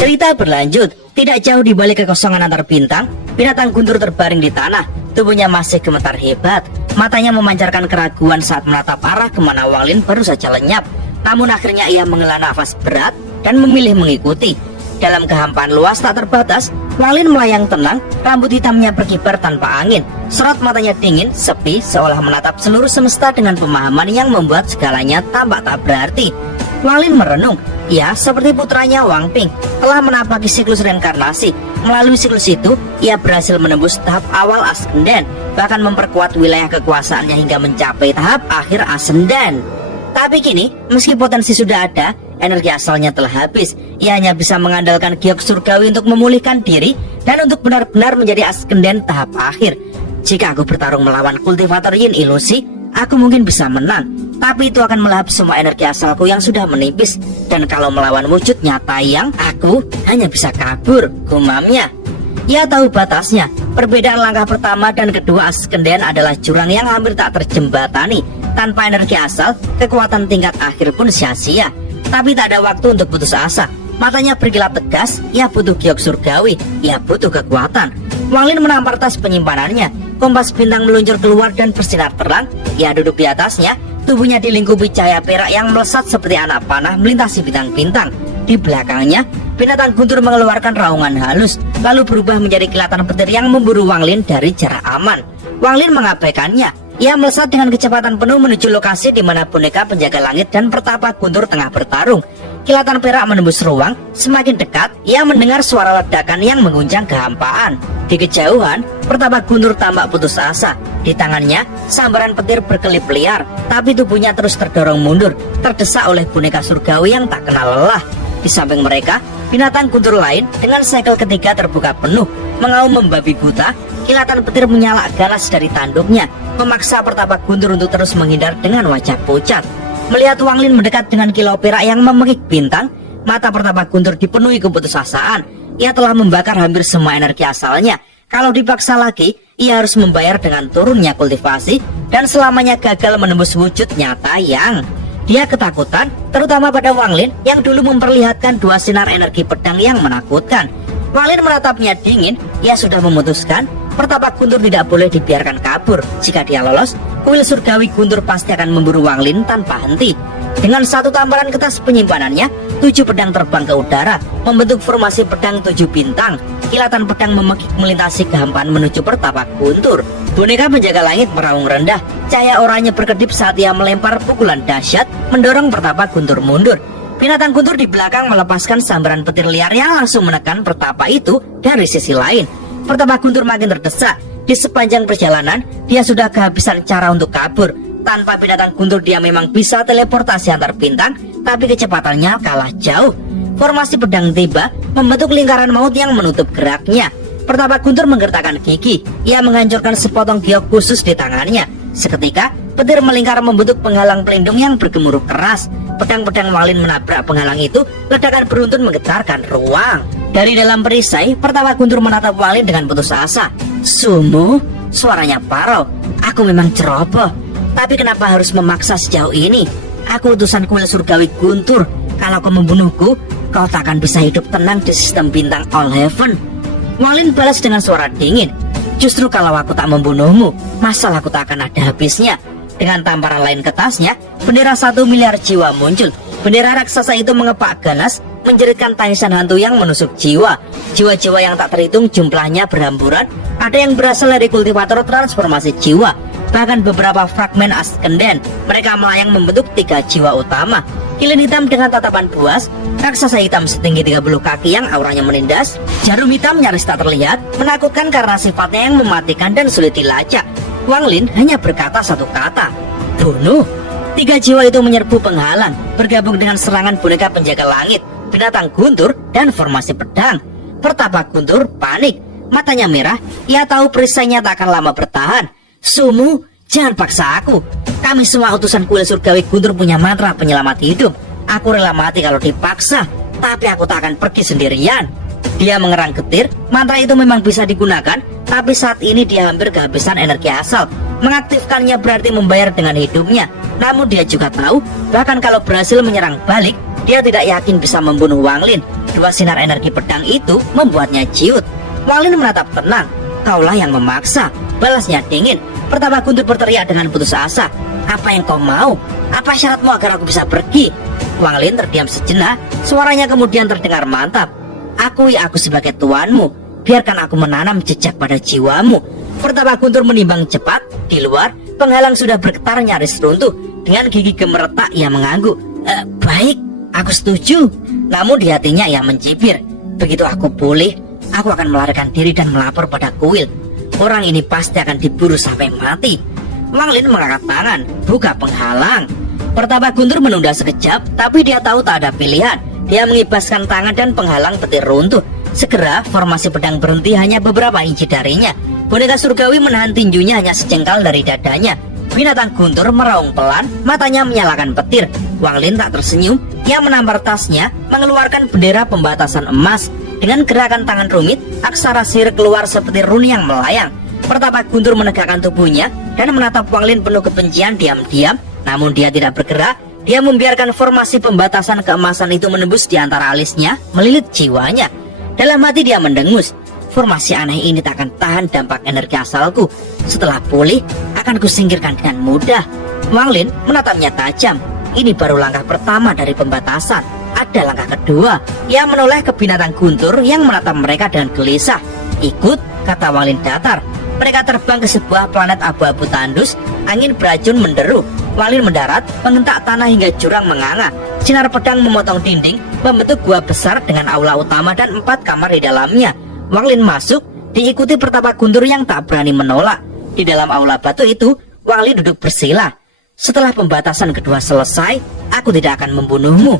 Cerita berlanjut, tidak jauh di balik kekosongan antar bintang, binatang guntur terbaring di tanah. Tubuhnya masih gemetar hebat, matanya memancarkan keraguan saat menatap arah kemana Wang Lin baru saja lenyap. Namun akhirnya ia menghela nafas berat dan memilih mengikuti. Dalam kehampaan luas tak terbatas, Wang Lin melayang tenang, rambut hitamnya berkibar tanpa angin. Sorot matanya dingin, sepi, seolah menatap seluruh semesta dengan pemahaman yang membuat segalanya tampak tak berarti. Wang Lin merenung, ia seperti putranya Wang Ping telah menapaki siklus reinkarnasi. Melalui siklus itu, ia berhasil menembus tahap awal Ascendant, bahkan memperkuat wilayah kekuasaannya hingga mencapai tahap akhir Ascendant. Tapi kini, meski potensi sudah ada, energi asalnya telah habis. Ia hanya bisa mengandalkan giok surgawi untuk memulihkan diri dan untuk benar-benar menjadi Ascendant tahap akhir. Jika aku bertarung melawan kultivator Yin ilusi, aku mungkin bisa menang, tapi itu akan melahap semua energi asalku yang sudah menipis. Dan kalau melawan wujud nyata yang aku hanya bisa kabur, gumamnya. Ia tahu batasnya. Perbedaan langkah pertama dan kedua Ascendant adalah jurang yang hampir tak terjembatani. Tanpa energi asal, kekuatan tingkat akhir pun sia-sia. Tapi tak ada waktu untuk putus asa. Matanya berkilat tegas, ia butuh giok surgawi, ia butuh kekuatan. Wang Lin menampar tas penyimpanannya. Kompas bintang meluncur keluar dan bersinar terang. Ia duduk di atasnya, tubuhnya dilingkupi cahaya perak yang melesat seperti anak panah melintasi bintang-bintang. Di belakangnya, binatang guntur mengeluarkan raungan halus, lalu berubah menjadi kilatan petir yang memburu Wang Lin dari jarak aman. Wang Lin mengabaikannya. Ia melesat dengan kecepatan penuh menuju lokasi di mana boneka penjaga langit dan pertapa guntur tengah bertarung. Kilatan perak menembus ruang. Semakin dekat, ia mendengar suara ledakan yang mengguncang kehampaan. Di kejauhan, pertapa guntur tampak putus asa. Di tangannya, sambaran petir berkelip liar, tapi tubuhnya terus terdorong mundur, terdesak oleh boneka surgawi yang tak kenal lelah. Di samping mereka, binatang guntur lain dengan segel ketiga terbuka penuh, mengaum membabi buta. Kilatan petir menyala ganas dari tanduknya, memaksa pertapa guntur untuk terus menghindar dengan wajah pucat. Melihat Wang Lin mendekat dengan kilau perak yang memekik bintang, mata pertapa guntur dipenuhi keputusasaan. Ia telah membakar hampir semua energi asalnya. Kalau dipaksa lagi, ia harus membayar dengan turunnya kultivasi dan selamanya gagal menembus wujud nyata yang... Dia ketakutan, terutama pada Wang Lin yang dulu memperlihatkan dua sinar energi pedang yang menakutkan. Wang Lin menatapnya dingin. Ia sudah memutuskan pertapa guntur tidak boleh dibiarkan kabur. Jika dia lolos, kuil surgawi guntur pasti akan memburu Wang Lin tanpa henti. Dengan satu tamparan ke tas penyimpanannya, 7 pedang terbang ke udara, membentuk formasi pedang 7 bintang. Kilatan pedang memekik melintasi kehampaan menuju pertapa guntur. Boneka penjaga langit meraung rendah. Cahaya oranye berkedip saat ia melempar pukulan dahsyat, mendorong pertapa guntur mundur. Binatang guntur di belakang melepaskan sambaran petir liar yang langsung menekan pertapa itu dari sisi lain. Pertapa guntur makin terdesak. Di sepanjang perjalanan, dia sudah kehabisan cara untuk kabur. Tanpa binatang guntur dia memang bisa teleportasi antar bintang, tapi kecepatannya kalah jauh. Formasi pedang tiba, membentuk lingkaran maut yang menutup geraknya. Pertapa guntur menggertakkan gigi. Ia menghancurkan sepotong giok khusus di tangannya. Seketika, petir melingkar membentuk penghalang pelindung yang bergemuruh keras. Pedang-pedang Wang Lin menabrak penghalang itu, ledakan beruntun menggetarkan ruang. Dari dalam perisai, pertapa guntur menatap Wang Lin dengan putus asa. Sumu, suaranya parau. Aku memang ceroboh, tapi kenapa harus memaksa sejauh ini? Aku utusan kuil surgawi guntur. Kalau kau membunuhku, kau tak akan bisa hidup tenang di sistem bintang All Heaven. Wang Lin balas dengan suara dingin. Justru kalau aku tak membunuhmu, masalahku tak akan ada habisnya. Dengan tamparan lain ke tasnya, bendera 1 miliar jiwa muncul. Bendera raksasa itu mengepak ganas, menjeritkan tangisan hantu yang menusuk jiwa. Jiwa-jiwa yang tak terhitung jumlahnya berhamburan. Ada yang berasal dari kultivator transformasi jiwa, bahkan beberapa fragmen Ascendant. Mereka melayang membentuk 3 jiwa utama. Kilin hitam dengan tatapan buas, raksasa hitam setinggi 30 kaki yang auranya menindas, jarum hitam nyaris tak terlihat, menakutkan karena sifatnya yang mematikan dan sulit dilacak. Wang Lin hanya berkata satu kata, bunuh. 3 jiwa itu menyerbu penghalang, bergabung dengan serangan boneka penjaga langit, binatang guntur, dan formasi pedang. Pertapa guntur panik, matanya merah. Ia tahu perisainya tak akan lama bertahan. Sumu, jangan paksa aku. Kami semua utusan kuil surgawi guntur punya mantra penyelamat hidup. Aku rela mati kalau dipaksa, tapi aku tak akan pergi sendirian. Dia mengerang getir. Mantra itu memang bisa digunakan, tapi saat ini dia hampir kehabisan energi asal. Mengaktifkannya berarti membayar dengan hidupnya. Namun dia juga tahu, bahkan kalau berhasil menyerang balik, dia tidak yakin bisa membunuh Wang Lin. Dua sinar energi pedang itu membuatnya ciut. Wang Lin menatap tenang. Kaulah yang memaksa, balasnya dingin. Pertapa Guntur berteriak dengan putus asa. Apa yang kau mau? Apa syaratmu agar aku bisa pergi? Wang Lin terdiam sejenak, suaranya kemudian terdengar mantap. Akui aku sebagai tuanmu, biarkan aku menanam jejak pada jiwamu. Pertapa Guntur menimbang cepat. Di luar, penghalang sudah bergetar nyaris runtuh. Dengan gigi gemeretak ia mengangguk. Baik, aku setuju. Namun di hatinya ia mencibir. Begitu aku pulih, aku akan melarikan diri dan melapor pada kuil. Orang ini pasti akan diburu sampai mati. Wang Lin mengangkat tangan, buka penghalang. Pertapa Guntur menunda sekejap, tapi dia tahu tak ada pilihan. Dia mengibaskan tangan dan penghalang petir runtuh. Segera formasi pedang berhenti hanya beberapa inci darinya. Boneka surgawi menahan tinjunya hanya sejengkal dari dadanya. Binatang Guntur meraung pelan, matanya menyalakan petir. Wang Lin tak tersenyum. Ia menampar tasnya, mengeluarkan bendera pembatasan emas. Dengan gerakan tangan rumit, aksara sihir keluar seperti rune yang melayang. Pertapa Guntur menegakkan tubuhnya dan menatap Wang Lin penuh kebencian diam-diam. Namun dia tidak bergerak. Dia membiarkan formasi pembatasan keemasan itu menembus di antara alisnya, melilit jiwanya. Dalam hati dia mendengus. Formasi aneh ini tak akan tahan dampak energi asalku. Setelah pulih, akan kusingkirkan dengan mudah. Wang Lin menatapnya tajam. Ini baru langkah pertama dari pembatasan. Ada langkah kedua. Ia menoleh ke binatang Guntur yang menatap mereka dengan gelisah. Ikut, kata Wang Lin datar. Mereka terbang ke sebuah planet abu-abu tandus. Angin beracun menderu. Wang Lin mendarat, mengentak tanah hingga jurang menganga. Sinar pedang memotong dinding, membentuk gua besar dengan aula utama dan 4 kamar di dalamnya. Wang Lin masuk, diikuti Pertapa Guntur yang tak berani menolak. Di dalam aula batu itu, Wang Lin duduk bersila. Setelah pembatasan kedua selesai, aku tidak akan membunuhmu.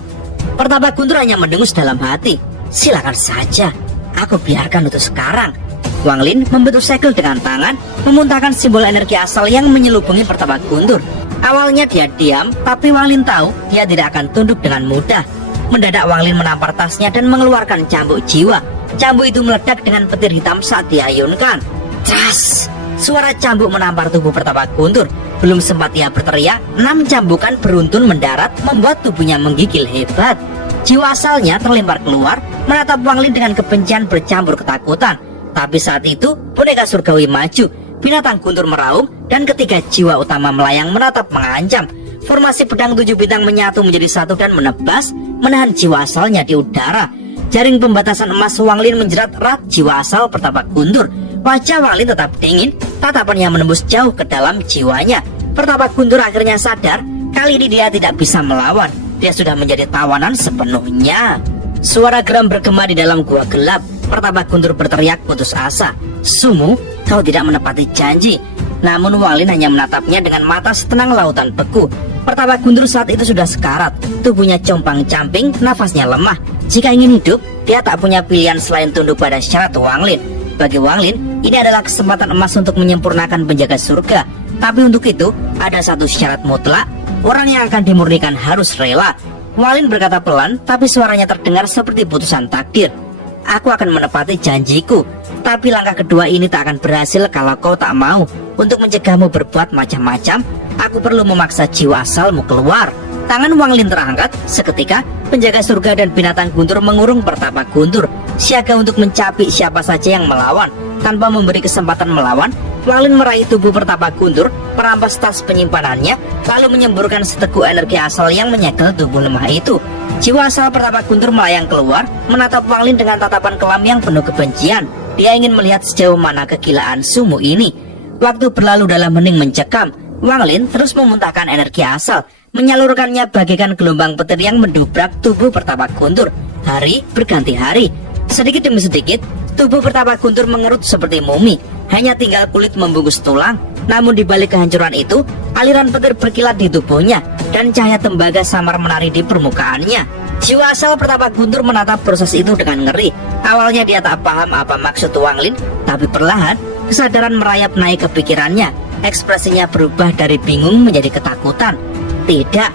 Pertapa Guntur hanya mendengus dalam hati. Silakan saja, aku biarkan itu sekarang. Wang Lin membentuk segel dengan tangan, memuntahkan simbol energi asal yang menyelubungi Pertapa Guntur. Awalnya dia diam, tapi Wang Lin tahu dia tidak akan tunduk dengan mudah. Mendadak Wang Lin menampar tasnya dan mengeluarkan cambuk jiwa. Cambuk itu meledak dengan petir hitam saat diayunkan. Cas! Suara cambuk menampar tubuh Pertapa Guntur. Belum sempat ia berteriak, 6 cambukan beruntun mendarat membuat tubuhnya menggigil hebat. Jiwa asalnya terlempar keluar, menatap Wang Lin dengan kebencian bercampur ketakutan. Tapi saat itu, boneka surgawi maju. Binatang Guntur meraung dan ketiga jiwa utama melayang menatap mengancam. Formasi pedang 7 bintang menyatu menjadi satu dan menebas, menahan jiwa asalnya di udara. Jaring pembatasan emas Wang Lin menjerat erat jiwa asal Pertapa Guntur. Wajah Wang Lin tetap dingin, tatapannya menembus jauh ke dalam jiwanya. Pertapa Guntur akhirnya sadar, kali ini dia tidak bisa melawan. Dia sudah menjadi tawanan sepenuhnya. Suara geram bergema di dalam gua gelap. Pertapa Guntur berteriak putus asa. Sumu, kau tidak menepati janji. Namun Wang Lin hanya menatapnya dengan mata setenang lautan beku. Pertapa Guntur saat itu sudah sekarat. Tubuhnya compang-camping, nafasnya lemah. Jika ingin hidup, dia tak punya pilihan selain tunduk pada syarat Wang Lin. Bagi Wang Lin, ini adalah kesempatan emas untuk menyempurnakan penjaga surga. Tapi untuk itu, ada satu syarat mutlak. Orang yang akan dimurnikan harus rela. Wang Lin berkata pelan, tapi suaranya terdengar seperti putusan takdir. Aku akan menepati janjiku. Tapi langkah kedua ini tak akan berhasil kalau kau tak mau. Untuk mencegahmu berbuat macam-macam, aku perlu memaksa jiwa asalmu keluar. Tangan Wang Lin terangkat. Seketika, penjaga surga dan binatang Guntur mengurung Pertapa Guntur, siaga untuk mencapik siapa saja yang melawan. Tanpa memberi kesempatan melawan, Wang Lin meraih tubuh Pertapa Guntur, merampas tas penyimpanannya, lalu menyemburkan seteguk energi asal yang menyegel tubuh lemah itu. Jiwa asal Pertapa Guntur melayang keluar, menatap Wang Lin dengan tatapan kelam yang penuh kebencian. Dia ingin melihat sejauh mana kegilaan sumu ini. Waktu berlalu dalam hening mencekam. Wang Lin terus memuntahkan energi asal, menyalurkannya bagaikan gelombang petir yang mendobrak tubuh Pertapa Guntur. Hari berganti hari. Sedikit demi sedikit, tubuh Pertapa Guntur mengerut seperti mumi. Hanya tinggal kulit membungkus tulang. Namun di balik kehancuran itu, aliran petir berkilat di tubuhnya dan cahaya tembaga samar menari di permukaannya. Jiwa asal Pertapa Guntur menatap proses itu dengan ngeri. Awalnya dia tak paham apa maksud Wang Lin, tapi perlahan kesadaran merayap naik ke pikirannya. Ekspresinya berubah dari bingung menjadi ketakutan. Tidak,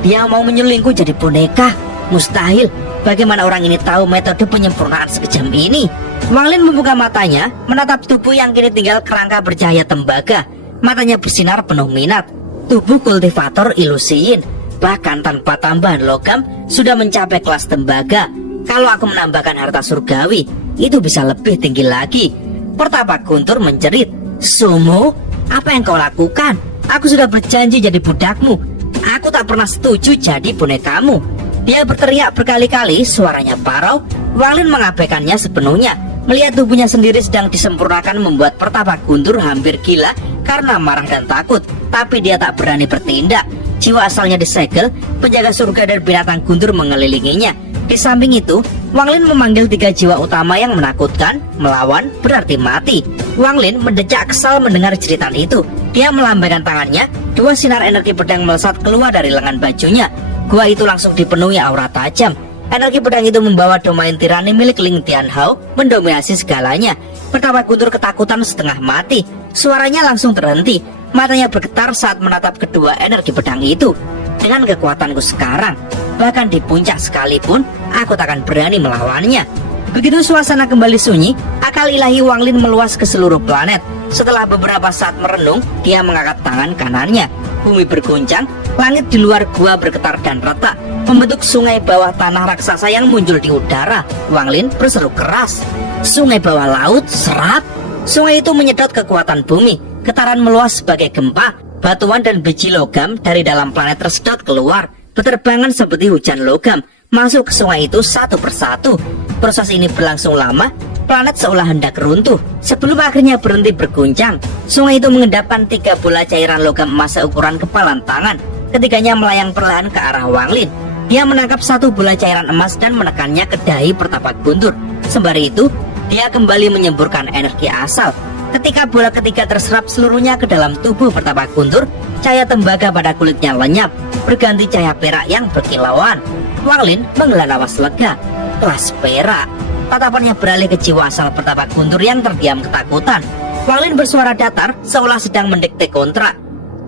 dia mau menyulingku jadi boneka. Mustahil. Bagaimana orang ini tahu metode penyempurnaan sekejam ini? Wang Lin membuka matanya, menatap tubuh yang kini tinggal kerangka bercahaya tembaga. Matanya bersinar penuh minat. Tubuh kultivator ilusiin, bahkan tanpa tambahan logam, sudah mencapai kelas tembaga. Kalau aku menambahkan harta surgawi, itu bisa lebih tinggi lagi. Pertapa Guntur menjerit, Sumo, apa yang kau lakukan? Aku sudah berjanji jadi budakmu. Aku tak pernah setuju jadi bonekamu. Dia berteriak berkali-kali, suaranya parau. Wanglin mengabaikannya sepenuhnya. Melihat tubuhnya sendiri sedang disempurnakan membuat Pertapa Guntur hampir gila karena marah dan takut. Tapi dia tak berani bertindak. Jiwa asalnya disegel, penjaga surga dan binatang guntur mengelilinginya. Di samping itu, Wanglin memanggil 3 jiwa utama yang menakutkan. Melawan berarti mati. Wanglin mendecak kesal mendengar jeritan itu. Dia melambaikan tangannya, 2 sinar energi pedang melesat keluar dari lengan bajunya. Gua itu langsung dipenuhi aura tajam. Energi pedang itu membawa domain tirani milik Ling Tianhao mendominasi segalanya. Pertapa Guntur ketakutan setengah mati. Suaranya langsung terhenti. Matanya bergetar saat menatap kedua energi pedang itu. Dengan kekuatanku sekarang, bahkan di puncak sekalipun, aku tak akan berani melawannya. Begitu suasana kembali sunyi, akal ilahi Wanglin meluas ke seluruh planet. Setelah beberapa saat merenung, dia mengangkat tangan kanannya. Bumi bergoncang, langit di luar gua bergetar dan retak, membentuk sungai bawah tanah raksasa yang muncul di udara. Wanglin berseru keras. Sungai bawah laut, serat. Sungai itu menyedot kekuatan bumi. Getaran meluas sebagai gempa. Batuan dan biji logam dari dalam planet tersedot keluar, berterbangan seperti hujan logam, masuk ke sungai itu satu persatu. Proses ini berlangsung lama. Planet seolah hendak runtuh. Sebelum akhirnya berhenti berguncang, sungai itu mengendapkan 3 bola cairan logam emas seukuran kepalan tangan. Ketiganya melayang perlahan ke arah Wanglin. Dia menangkap 1 bola cairan emas dan menekannya ke dahi Pertapa Guntur. Sembari itu, dia kembali menyemburkan energi asal. Ketika bola ketiga terserap seluruhnya ke dalam tubuh Pertapa Guntur, cahaya tembaga pada kulitnya lenyap, berganti cahaya perak yang berkilauan. Wanglin menghela napas lega. Kelas perak. Tatapannya beralih ke jiwa asal Pertapa Guntur yang terdiam ketakutan. Wanglin bersuara datar seolah sedang mendikte kontrak.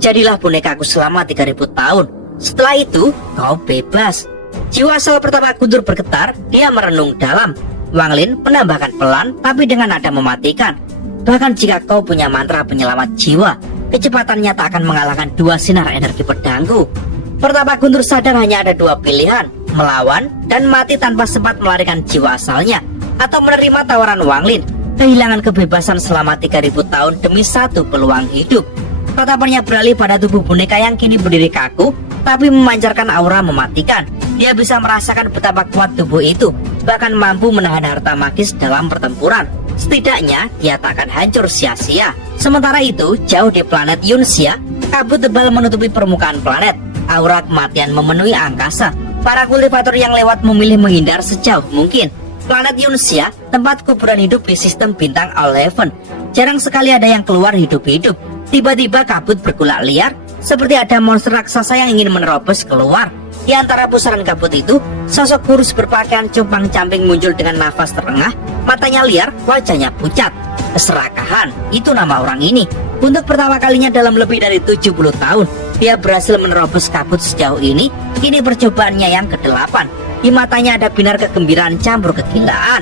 Jadilah bonekaku selama 3000 tahun. Setelah itu, kau bebas. Jiwa asal Pertapa Guntur bergetar, dia merenung dalam. Wanglin menambahkan pelan tapi dengan nada mematikan. Bahkan jika kau punya mantra penyelamat jiwa, kecepatannya tak akan mengalahkan 2 sinar energi pedangku. Pertapa Guntur sadar hanya ada 2 pilihan, melawan dan mati tanpa sempat melarikan jiwa asalnya, atau menerima tawaran Wanglin, kehilangan kebebasan selama 3000 tahun demi 1 peluang hidup. Tatapannya beralih pada tubuh boneka yang kini berdiri kaku, tapi memancarkan aura mematikan. Dia bisa merasakan betapa kuat tubuh itu, bahkan mampu menahan harta magis dalam pertempuran. Setidaknya dia tak akan hancur sia-sia. Sementara itu, jauh di planet Yunxia, kabut tebal menutupi permukaan planet. Aura kematian memenuhi angkasa. Para kultivator yang lewat memilih menghindar sejauh mungkin. Planet Yunxia, tempat kuburan hidup di sistem bintang All-Heaven. Jarang sekali ada yang keluar hidup-hidup. Tiba-tiba kabut bergulak liar, seperti ada monster raksasa yang ingin menerobos keluar. Di antara pusaran kabut itu, sosok kurus berpakaian compang-camping muncul dengan nafas terengah, matanya liar, wajahnya pucat. Keserakahan, itu nama orang ini. Untuk pertama kalinya dalam lebih dari 70 tahun, dia berhasil menerobos kabut sejauh ini. Kini percobaannya yang ke-8. Di matanya ada binar kegembiraan campur kegilaan.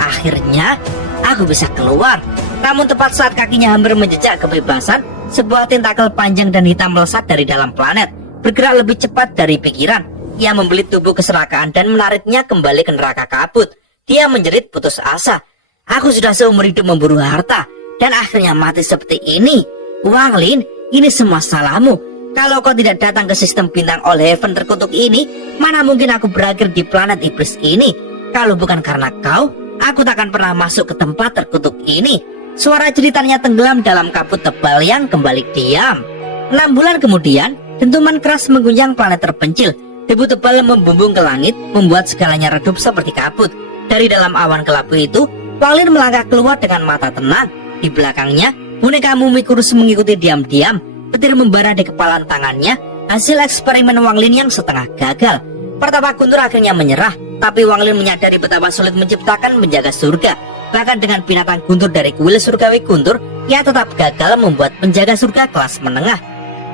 Akhirnya, aku bisa keluar. Namun tepat saat kakinya hampir menjejak kebebasan, sebuah tentakel panjang dan hitam melesat dari dalam planet, bergerak lebih cepat dari pikiran. Ia membelit tubuh keserakaan dan menariknya kembali ke neraka kabut. Dia menjerit putus asa. Aku sudah seumur hidup memburu harta, dan akhirnya mati seperti ini. Wanglin, ini semua salahmu. Kalau kau tidak datang ke sistem bintang All-Heaven terkutuk ini, mana mungkin aku berakhir di planet iblis ini. Kalau bukan karena kau, aku tak akan pernah masuk ke tempat terkutuk ini. Suara jeritannya tenggelam dalam kabut tebal yang kembali diam. 6 bulan kemudian, dentuman keras mengguncang planet terpencil. Debu tebal membumbung ke langit, membuat segalanya redup seperti kabut. Dari dalam awan kelabu itu, Wanglin melangkah keluar dengan mata tenang. Di belakangnya, boneka mumi kurus mengikuti diam-diam. Petir membara di kepalan tangannya, hasil eksperimen Wanglin yang setengah gagal. Pertapa Guntur akhirnya menyerah, tapi Wanglin menyadari betapa sulit menciptakan penjaga surga. Bahkan dengan binatang guntur dari kuil surgawi guntur, ia tetap gagal membuat penjaga surga kelas menengah.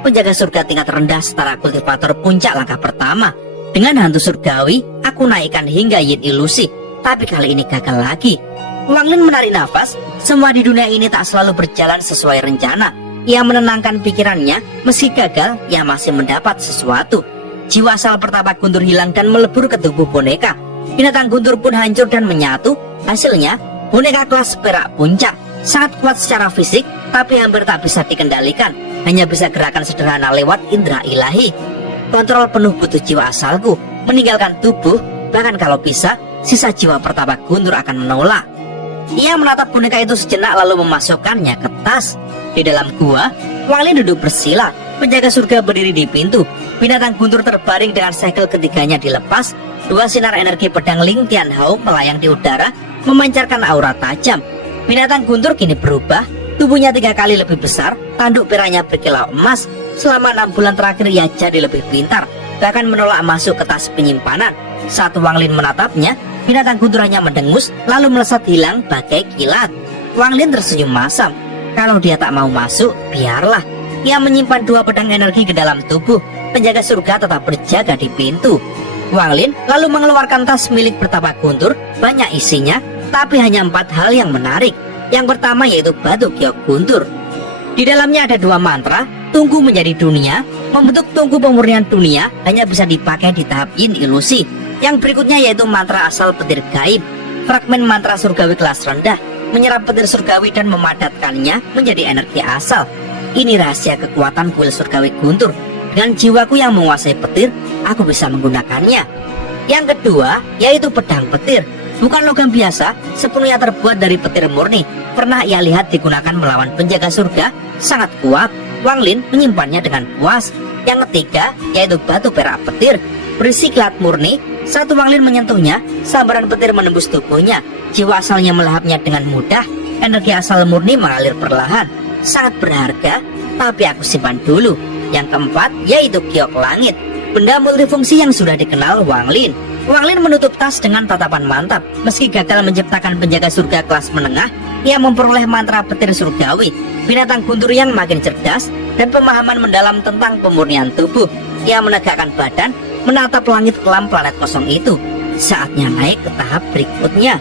Penjaga surga tingkat rendah setara kultivator puncak langkah pertama. Dengan hantu surgawi, aku naikkan hingga yin ilusi, tapi kali ini gagal lagi. Wanglin menarik nafas. Semua di dunia ini tak selalu berjalan sesuai rencana. Ia menenangkan pikirannya, meski gagal, ia masih mendapat sesuatu. Jiwa asal Pertapa Guntur hilang dan melebur ke tubuh boneka. Binatang guntur pun hancur dan menyatu. Hasilnya, boneka kelas perak puncak sangat kuat secara fisik, tapi hampir tak bisa dikendalikan. Hanya bisa gerakan sederhana lewat indera ilahi. Kontrol penuh butuh jiwa asalku, meninggalkan tubuh. Bahkan kalau bisa, sisa jiwa pertapa guntur akan menolak. Ia menatap boneka itu sejenak lalu memasukkannya ke tas. Di dalam gua, Wang Lin duduk bersila. Penjaga surga berdiri di pintu. Binatang guntur terbaring dengan segel ketiganya dilepas. Dua sinar energi pedang Ling Tianhao melayang di udara, memancarkan aura tajam. Binatang guntur kini berubah. Tubuhnya 3 kali lebih besar. Tanduk piranya berkilau emas. Selama 6 bulan terakhir ia jadi lebih pintar, bahkan menolak masuk ke tas penyimpanan. Saat Wang Lin menatapnya, binatang guntur hanya mendengus lalu melesat hilang bagai kilat. Wang Lin tersenyum masam. Kalau dia tak mau masuk, biarlah. Ia menyimpan 2 pedang energi ke dalam tubuh. Penjaga surga tetap berjaga di pintu. Wang Lin lalu mengeluarkan tas milik pertapa guntur. Banyak isinya, tapi hanya 4 hal yang menarik. Yang pertama yaitu batu giok guntur. Di dalamnya ada 2 mantra. Tungku menjadi dunia. Membentuk tungku pemurnian dunia hanya bisa dipakai di tahap yin ilusi. Yang berikutnya yaitu mantra asal petir gaib. Fragmen mantra surgawi kelas rendah menyerap petir surgawi dan memadatkannya menjadi energi asal. Ini rahasia kekuatan kuil surgawi guntur. Dengan jiwaku yang menguasai petir, aku bisa menggunakannya. Yang kedua yaitu pedang petir. Bukan logam biasa, sepenuhnya terbuat dari petir murni. Pernah ia lihat digunakan melawan penjaga surga, sangat kuat. Wang Lin menyimpannya dengan puas. Yang ketiga yaitu batu perak petir, berisi kilat murni. Saat Wang Lin menyentuhnya, sambaran petir menembus tubuhnya. Jiwa asalnya melahapnya dengan mudah. Energi asal murni mengalir perlahan. Sangat berharga, tapi aku simpan dulu. Yang keempat yaitu giok langit, benda multifungsi yang sudah dikenal Wang Lin. Wang Lin menutup tas dengan tatapan mantap. Meski gagal menciptakan penjaga surga kelas menengah, ia memperoleh mantra petir surgawi. Binatang guntur yang makin cerdas dan pemahaman mendalam tentang pemurnian tubuh. Ia menegakkan badan, menatap langit kelam planet kosong itu. Saatnya naik ke tahap berikutnya.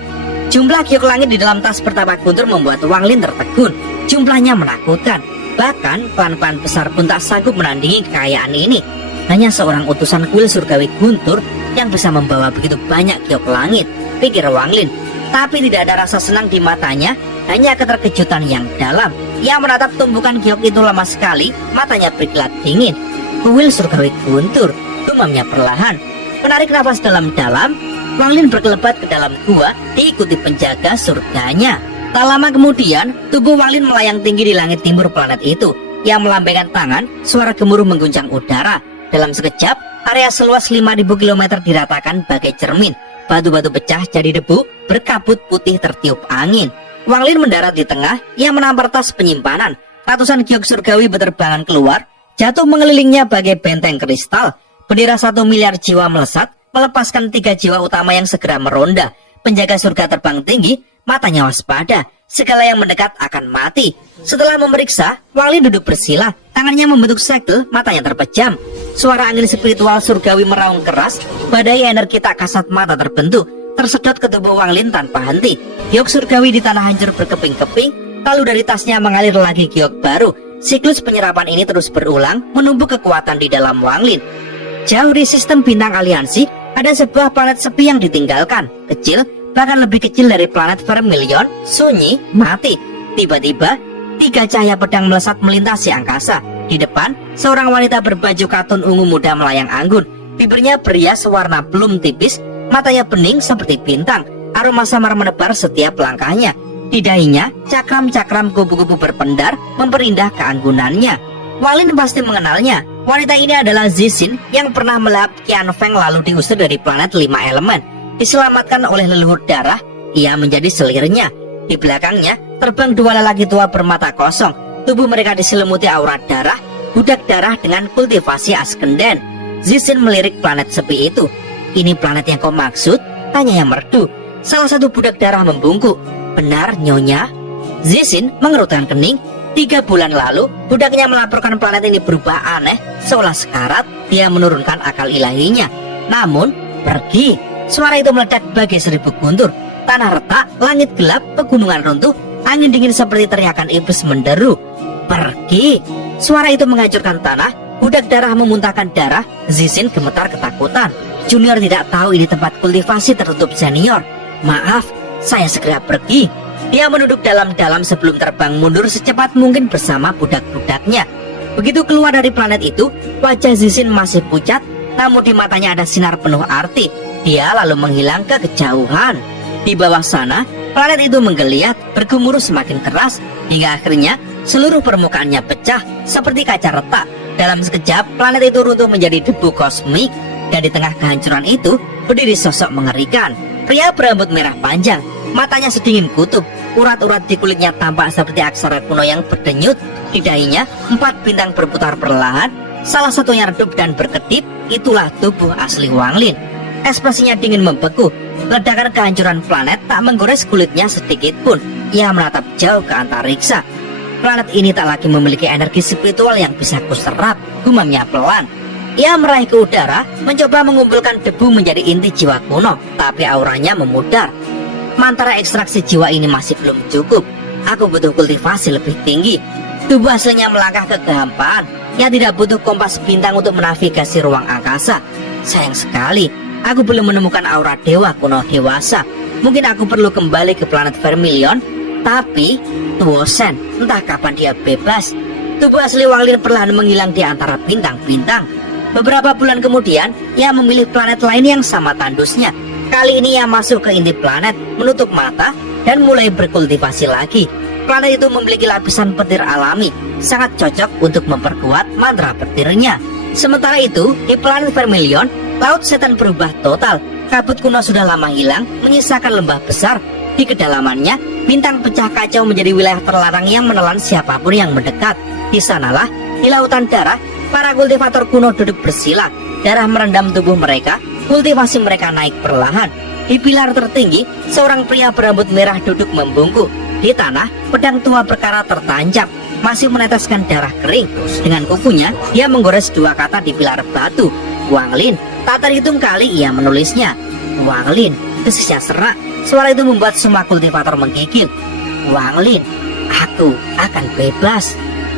Jumlah giok langit di dalam tas pertapa guntur membuat Wang Lin tertegun. Jumlahnya menakutkan. Bahkan klan-klan besar pun tak sanggup menandingi kekayaan ini. Hanya seorang utusan kuil surgawi guntur yang bisa membawa begitu banyak giok langit, pikir Wang Lin. Tapi tidak ada rasa senang di matanya, hanya keterkejutan yang dalam. Ia menatap tumpukan giok itu lama sekali, matanya berkilat dingin. Kuil surgawi guntur, gumamnya perlahan. Menarik nafas dalam-dalam, Wang Lin berkelebat ke dalam gua, diikuti penjaga surganya. Tak lama kemudian, tubuh Wang Lin melayang tinggi di langit timur planet itu. Ia melambaikan tangan, suara gemuruh mengguncang udara. Dalam sekejap, area seluas 5.000 km diratakan bagai cermin. Batu-batu pecah jadi debu, berkabut putih tertiup angin. Wang Lin mendarat di tengah, ia menampar tas penyimpanan. Ratusan giok surgawi berterbangan keluar, jatuh mengelilingnya bagai benteng kristal. Bendera 1 miliar jiwa melesat, melepaskan 3 jiwa utama yang segera meronda. Penjaga surga terbang tinggi, matanya waspada, segala yang mendekat akan mati. Setelah memeriksa, Wang Lin duduk bersila, tangannya membentuk segel, matanya terpejam. Suara angin spiritual surgawi meraung keras, badai energi tak kasat mata terbentuk, tersedot ke tubuh Wang Lin tanpa henti. Giok surgawi di tanah hancur berkeping-keping, lalu dari tasnya mengalir lagi giok baru. Siklus penyerapan ini terus berulang, menumpuk kekuatan di dalam Wang Lin. Jauh di sistem bintang aliansi, ada sebuah planet sepi yang ditinggalkan, kecil, bahkan lebih kecil dari planet Vermilion, sunyi, mati. Tiba-tiba, 3 cahaya pedang melesat melintasi angkasa. Di depan, seorang wanita berbaju katun ungu muda melayang anggun. Bibirnya berias warna plum tipis, matanya bening seperti bintang. Aroma samar menebar setiap langkahnya. Di dahinya, cakram-cakram kupu-kupu berpendar memperindah keanggunannya. Wang Lin pasti mengenalnya. Wanita ini adalah Zixin yang pernah melahap Qian Feng lalu diusir dari planet 5 elemen. Diselamatkan oleh leluhur darah, ia menjadi selirnya. Di belakangnya terbang 2 lelaki tua bermata kosong. Tubuh mereka diselimuti aura darah, budak darah dengan kultivasi Askenden. Zixin melirik planet sepi itu. Ini planet yang kau maksud? Tanya yang merdu. Salah satu budak darah membungkuk. Benar, Nyonya. Zixin mengerutkan kening. 3 bulan lalu, budaknya melaporkan planet ini berubah aneh, seolah sekarat. Dia menurunkan akal ilahinya. Namun, pergi. Suara itu meledak bagai 1000 guntur. Tanah retak, langit gelap, pegunungan runtuh, angin dingin seperti teriakan iblis menderu. Pergi. Suara itu menghancurkan tanah. Budak darah memuntahkan darah. Zixin gemetar ketakutan. Junior tidak tahu ini tempat kultivasi tertutup senior. Maaf, saya segera pergi. Dia menunduk dalam-dalam sebelum terbang mundur secepat mungkin bersama budak-budaknya. Begitu keluar dari planet itu, wajah Zixin masih pucat, namun di matanya ada sinar penuh arti. Dia lalu menghilang ke kejauhan. Di bawah sana, planet itu menggeliat, bergemuruh semakin keras, hingga akhirnya seluruh permukaannya pecah seperti kaca retak. Dalam sekejap, planet itu runtuh menjadi debu kosmik, dan di tengah kehancuran itu berdiri sosok mengerikan. Pria berambut merah panjang, matanya sedingin kutub, urat-urat di kulitnya tampak seperti aksara kuno yang berdenyut. Di dahinya 4 bintang berputar perlahan, salah satunya redup dan berkedip. Itulah tubuh asli Wang Lin. Ekspresinya dingin membeku. Ledakan kehancuran planet tak menggores kulitnya sedikit pun. Ia menatap jauh ke antariksa. Planet ini tak lagi memiliki energi spiritual yang bisa kuserap, gumamnya pelan. Ia meraih ke udara, mencoba mengumpulkan debu menjadi inti jiwa kuno, tapi auranya memudar. Mantara ekstraksi jiwa ini masih belum cukup. Aku butuh kultivasi lebih tinggi. Tubuh aslinya melangkah ke kehampaan. Ia tidak butuh kompas bintang untuk menavigasi ruang angkasa. Sayang sekali, aku belum menemukan aura dewa kuno dewasa. Mungkin aku perlu kembali ke planet Vermilion. Tapi Tuo Shen, entah kapan dia bebas. Tubuh asli Wang Lin perlahan menghilang di antara bintang-bintang. Beberapa bulan kemudian, ia memilih planet lain yang sama tandusnya. Kali ini ia masuk ke inti planet, menutup mata, dan mulai berkultivasi lagi. Planet itu memiliki lapisan petir alami, sangat cocok untuk memperkuat mantra petirnya. Sementara itu, di planet Vermilion, laut setan berubah total. Kabut kuno sudah lama hilang, menyisakan lembah besar. Di kedalamannya, bintang pecah kacau menjadi wilayah terlarang yang menelan siapapun yang mendekat. Di sanalah, di lautan darah, para kultivator kuno duduk bersila. Darah merendam tubuh mereka, kultivasi mereka naik perlahan. Di pilar tertinggi, seorang pria berambut merah duduk membungkuk. Di tanah, pedang tua berkarat tertancap, masih meneteskan darah kering. Dengan kukunya, dia menggores 2 kata di pilar batu. Wang Lin. Tak terhitung kali ia menulisnya. Wang Lin. Desisnya serak. Suara itu membuat semua kultivator menggigil. Wang Lin, aku akan bebas.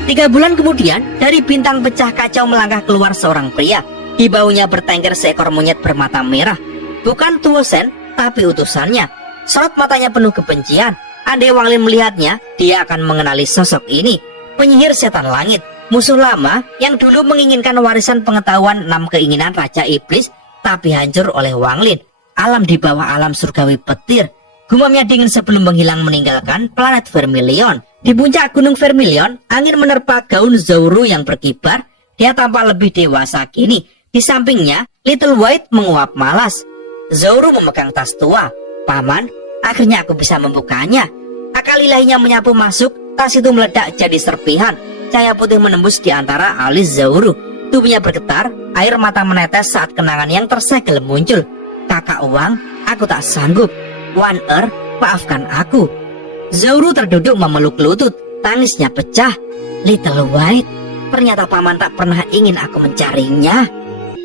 3 bulan kemudian, dari bintang pecah kacau melangkah keluar seorang pria. Di baunya bertengger seekor monyet bermata merah. Bukan Tuo Shen, tapi utusannya. Sorot matanya penuh kebencian. Andai Wang Lin melihatnya, dia akan mengenali sosok ini. Penyihir setan langit, musuh lama yang dulu menginginkan warisan pengetahuan 6 keinginan Raja Iblis, tapi hancur oleh Wang Lin. Alam di bawah alam surgawi petir. Gumamnya dingin sebelum menghilang meninggalkan planet Vermilion. Di puncak gunung Vermilion, angin menerpa gaun Zouru yang berkibar. Dia tampak lebih dewasa kini. Di sampingnya, Little White menguap malas. Zouru memegang tas tua. Paman, akhirnya aku bisa membukanya. Akal ilahinya menyapu masuk, tas itu meledak jadi serpihan. Cahaya putih menembus di antara alis Zouru. Tubuhnya bergetar, air mata menetes saat kenangan yang tersegel muncul. Kakak Wang, aku tak sanggup. One Earth, maafkan aku. Zouru terduduk memeluk lutut, tangisnya pecah. Little White, ternyata paman tak pernah ingin aku mencarinya.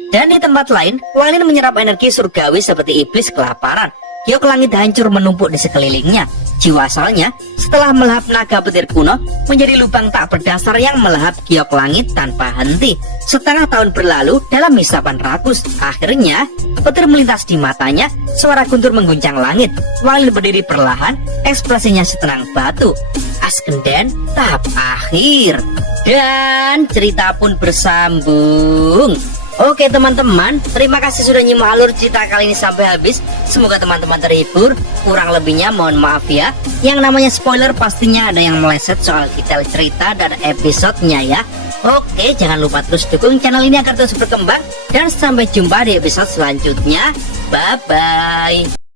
Dan di tempat lain, Wang Lin menyerap energi surgawi seperti iblis kelaparan. Giok langit hancur menumpuk di sekelilingnya. Jiwa asalnya setelah melahap naga petir kuno menjadi lubang tak berdasar yang melahap giok langit tanpa henti. Setengah tahun berlalu dalam hisapan rakus. Akhirnya petir melintas di matanya. Suara guntur mengguncang langit. Wang Lin berdiri perlahan, ekspresinya setenang batu. Askenden tahap akhir. Dan cerita pun bersambung. Oke teman-teman, terima kasih sudah nyimak alur cerita kali ini sampai habis. Semoga teman-teman terhibur. Kurang lebihnya mohon maaf ya. Yang namanya spoiler pastinya ada yang meleset soal detail cerita dan episodenya ya. Oke, jangan lupa terus dukung channel ini agar terus berkembang. Dan sampai jumpa di episode selanjutnya. Bye-bye.